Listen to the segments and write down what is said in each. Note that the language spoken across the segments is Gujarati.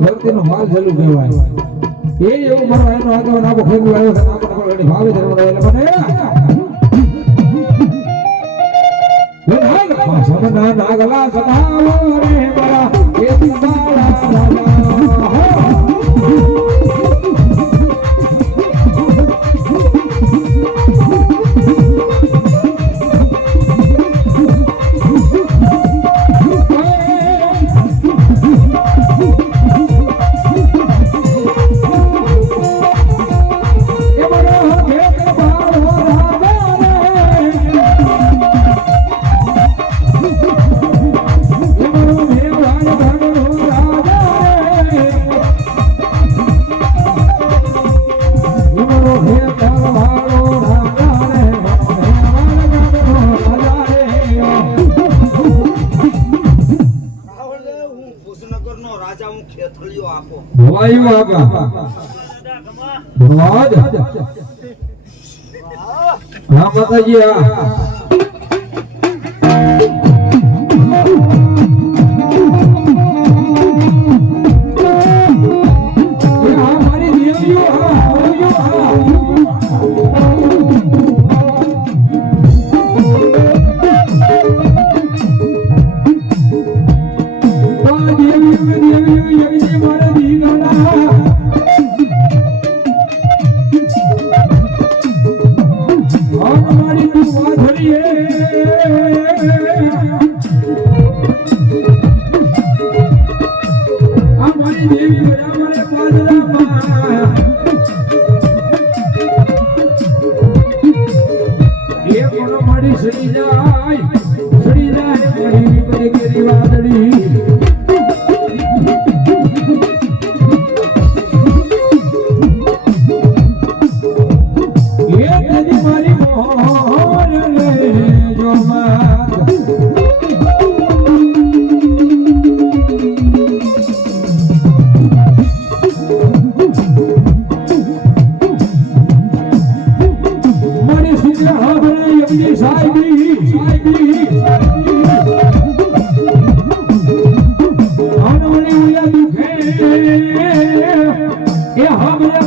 ભક્તિનો માલ ચાલુ કહેવાય એ એવું મારો એનો આગળ નાખો ખેડૂત આવ્યો છે આપણે ભાવે ધર્મ એટલે મને સમના નાગલા સદાવો રે મારા એ તમારા વાયુ આગા વાદ રામ માતાજી આ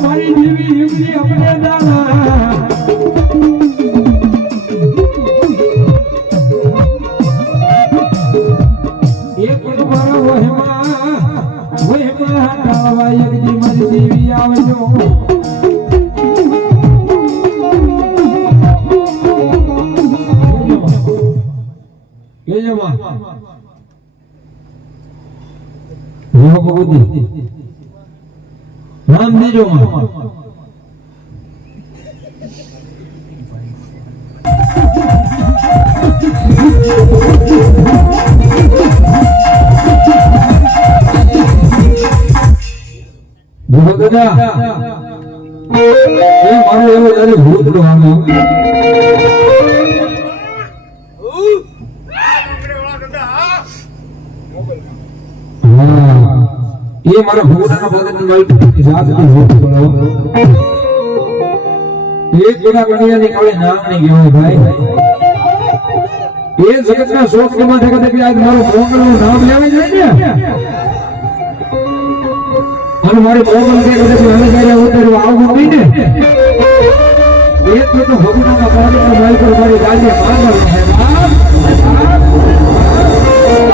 મારી દેવી હિમની અમને દાના એક મારો વહેમા ટાળવા એકજી મારી દેવી આવજો કેજો માં ભગવતી નામ દેજો માં ભગવતા એ મારો એવો જયારે ભૂતડો આવ્યો ये मारा भगवान बदन निकल जात की होत बोलो एक जगह कड़िया निकाले नाम नहीं गयो भाई ये जगत में सोच के माथे कदे कि आज मारो मोगल નું નામ લેवे જોઈએ ને અને મારી મોગલ કે કદે હવે જ્યારે ઉતરવા આવું નહીં ને એક તો ભગવાન ના પાણી પર મારી પર મારી ગાડી માંગલ છે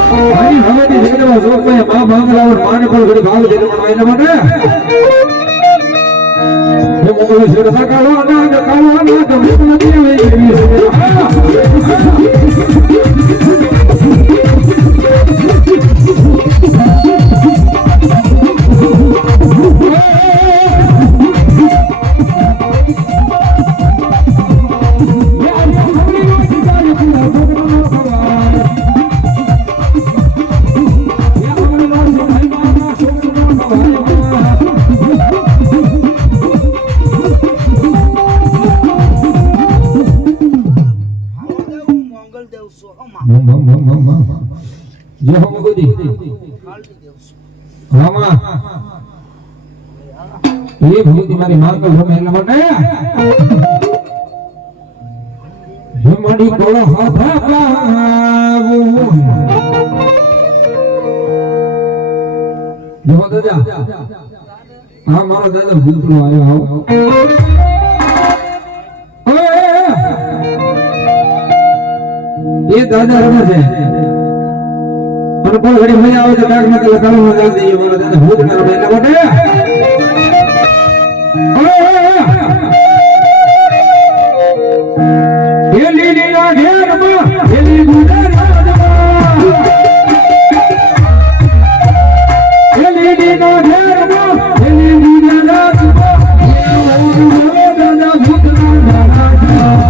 ભાઈ હવે ની જગ્યામાં જોક માં મા માંગલાવર માને પર ઘડી ભાવ દે મને માટે જે મોગલ છે કાળો ના ગમે નથી એવી જે હો મગોદી રામા એ ભગવતી મારી માં કલ હમે એના માટે જે મડી કોળો હાથ પાવું જો દાદા હા મારો દાદા ભૂતનો આવ્યો ये दादा रमे છે અને કોઈ ઘડી મજા આવે તો કાક માં કલા કામ માં ગાલ દઈએ મારા દાદા ભૂત ના રમે એટલા માટે એ લીલી ના ઘેર માં એલી ગુડા રાજમાં એ લીલી ના ઘેર માં એલી ગુડા રાજમાં એ દાદા ભૂત ના રાજમાં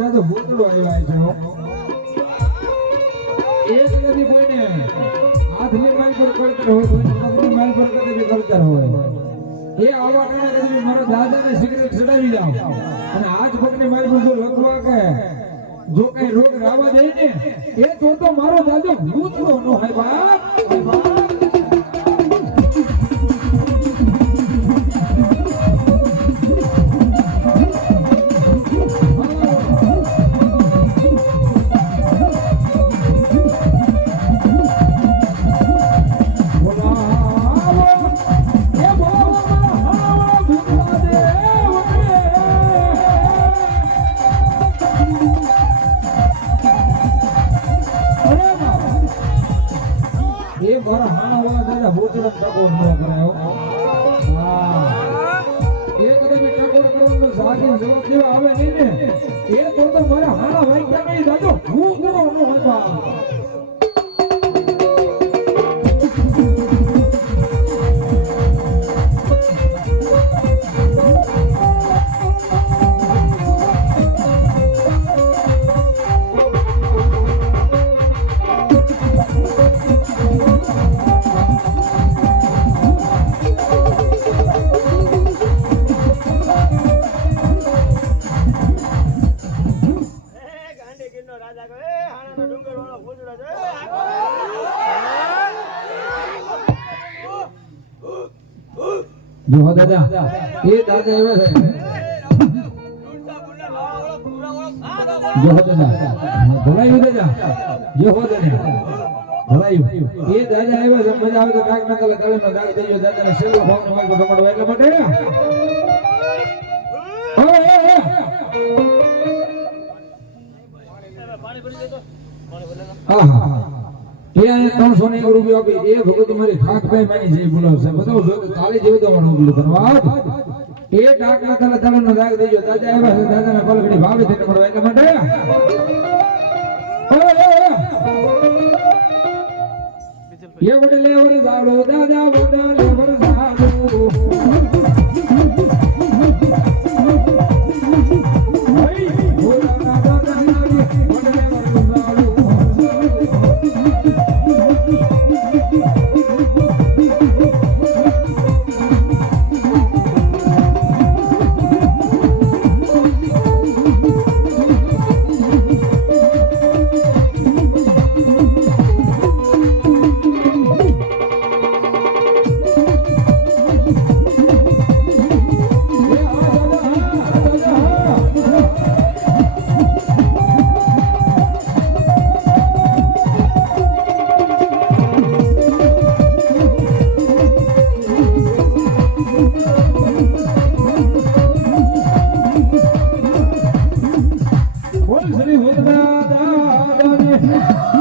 દાદો ભૂતળો આવ્યા છે હો. એક નથી કોઈને હાથની માલ પર કરતર હોય, કોઈને પગની માલ પર કદી કરતર હોય. એ આવા કારણે કદી મારો દાદાને સિગરેટ ચડાવી જાવ અને હાથ પગની માલ પર જો લખવા કે જો કઈ રોગ રાવા જાય ને એ તો મારો દાદો ભૂતળો નો હોય બાપ. જો દાદા એ દાદા એવા છે જો દાદા ભલાયું દાદા જો દાદા ભલાયું એ દાદા એવા છે મજા આવે તો કાક ના કલે કલે નો દાગ દેજો દાદાને સેલો ભાવનો માલ પર રમડવા એટલા માટે આહા એ 300 રૂપિયા આપી એ ભગત મારી ખાક ભાઈ માની જે બોલાવશે બતાવો જો તાળી જેવું તો મારું બોલું ધન્યવાદ એ ડાકના તલે તલે નો દાગ દેજો દાદા આવ્યા છે દાદાને પલકડી ભાવે થઈને મળવા એટલા માટે એ વડે લેવર જાડો દાદા વડે લેવર જાડો શ્રી ભૂતનાથ દાદાને